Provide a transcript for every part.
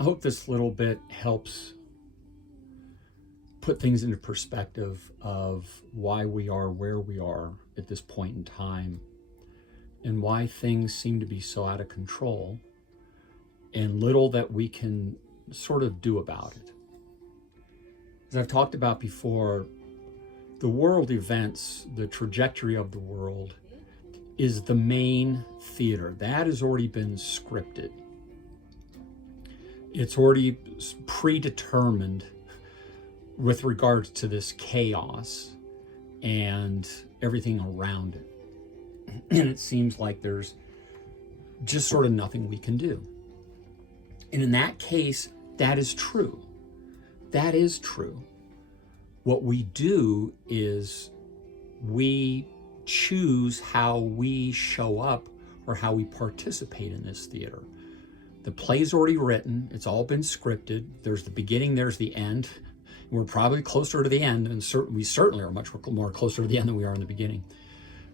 I hope this little bit helps put things into perspective of why we are where we are at this point in time and why things seem to be so out of control and little that we can sort of do about it. As I've talked about before, the world events, the trajectory of the world, is the main theater. That has already been scripted. It's already predetermined with regards to this chaos and everything around it. And it seems like there's just sort of nothing we can do. And in that case, that is true. That is true. What we do is we choose how we show up or how we participate in this theater. The play's already written. It's all been scripted. There's the beginning, there's the end. We're probably closer to the end, and we certainly are much more closer to the end than we are in the beginning.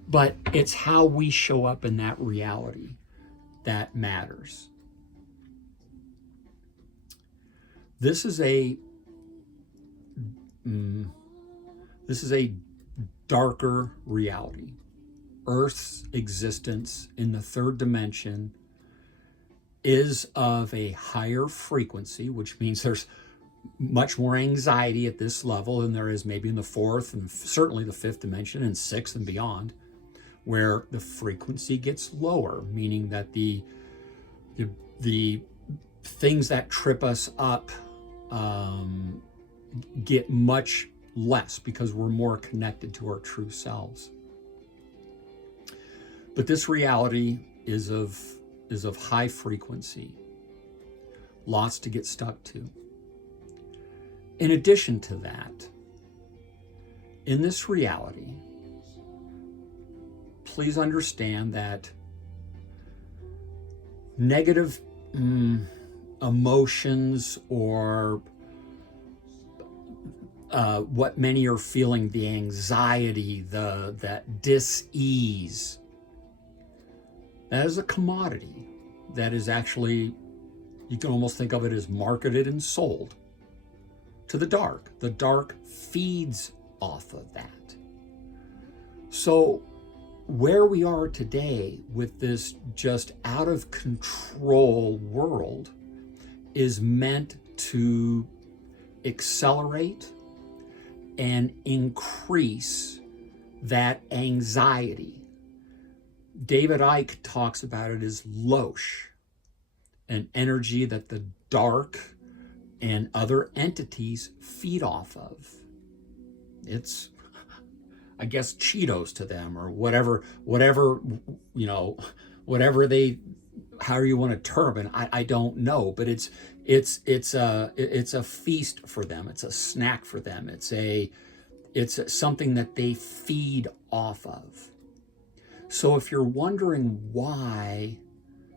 But it's how we show up in that reality that matters. This is a darker reality. Earth's existence in the third dimension is of a higher frequency, which means there's much more anxiety at this level than there is maybe in the fourth and certainly the fifth dimension and sixth and beyond, where the frequency gets lower, meaning that the things that trip us up get much less because we're more connected to our true selves. But this reality is of high frequency, lots to get stuck to. In addition to that, in this reality, please understand that negative emotions or what many are feeling, the anxiety, that dis-ease, that is a commodity that is actually, you can almost think of it as marketed and sold to the dark. The dark feeds off of that. So where we are today with this just out of control world is meant to accelerate and increase that anxiety. David Icke talks about it as losh, an energy that the dark and other entities feed off of. It's, I guess, Cheetos to them, or whatever, however you want to term it. I don't know, but it's a feast for them. It's a snack for them. It's something that they feed off of. So if you're wondering why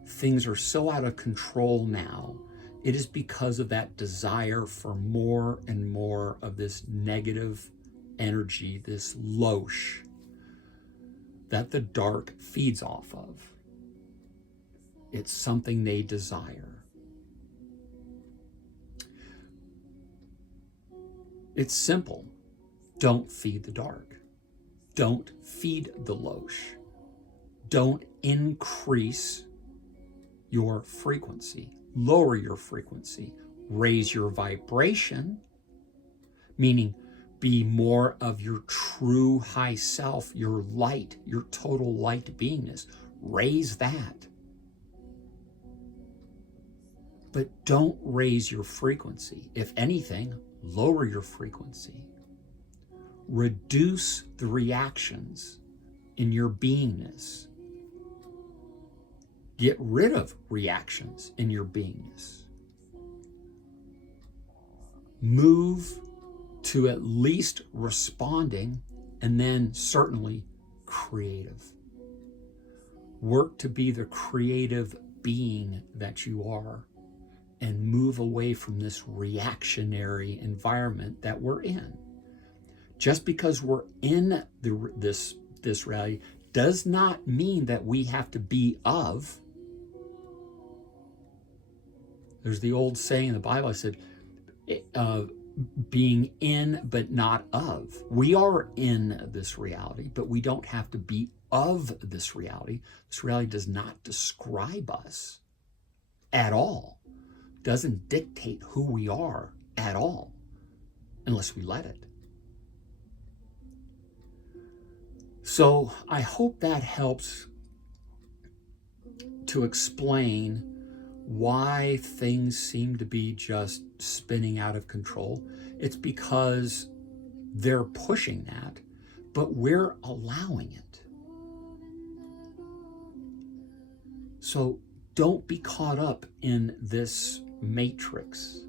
things are so out of control now, it is because of that desire for more and more of this negative energy, this losh that the dark feeds off of. It's something they desire. It's simple. Don't feed the dark. Don't feed the losh. Don't increase your frequency. Lower your frequency. Raise your vibration, meaning be more of your true high self, your light, your total light beingness. Raise that. But don't raise your frequency. If anything, lower your frequency. Reduce the reactions in your beingness. Get rid of reactions in your beingness. Move to at least responding, and then certainly creative. Work to be the creative being that you are, and move away from this reactionary environment that we're in. Just because we're in this reality does not mean that we have to be of There's the old saying in the Bible, I said, being in but not of. We are in this reality, but we don't have to be of this reality. This reality does not describe us at all, doesn't dictate who we are at all, unless we let it. So I hope that helps to explain why things seem to be just spinning out of control. It's because they're pushing that, but we're allowing it. So don't be caught up in this matrix.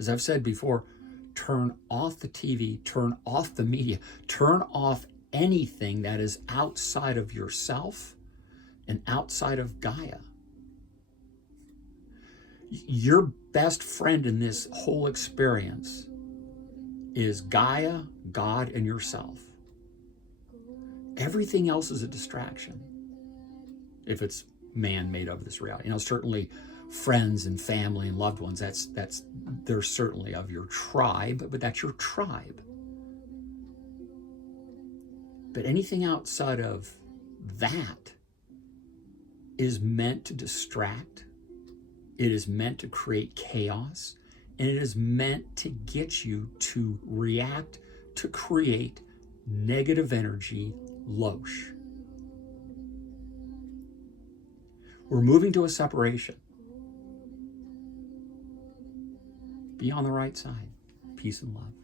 As I've said before, turn off the TV, turn off the media, turn off anything that is outside of yourself and outside of Gaia. Your best friend in this whole experience is Gaia, God, and yourself. Everything else is a distraction if it's man made of this reality. Certainly friends and family and loved ones, they're certainly of your tribe, but that's your tribe. But anything outside of that is meant to distract. It is meant to create chaos, and it is meant to get you to react, to create negative energy, losh. We're moving to a separation. Be on the right side. Peace and love.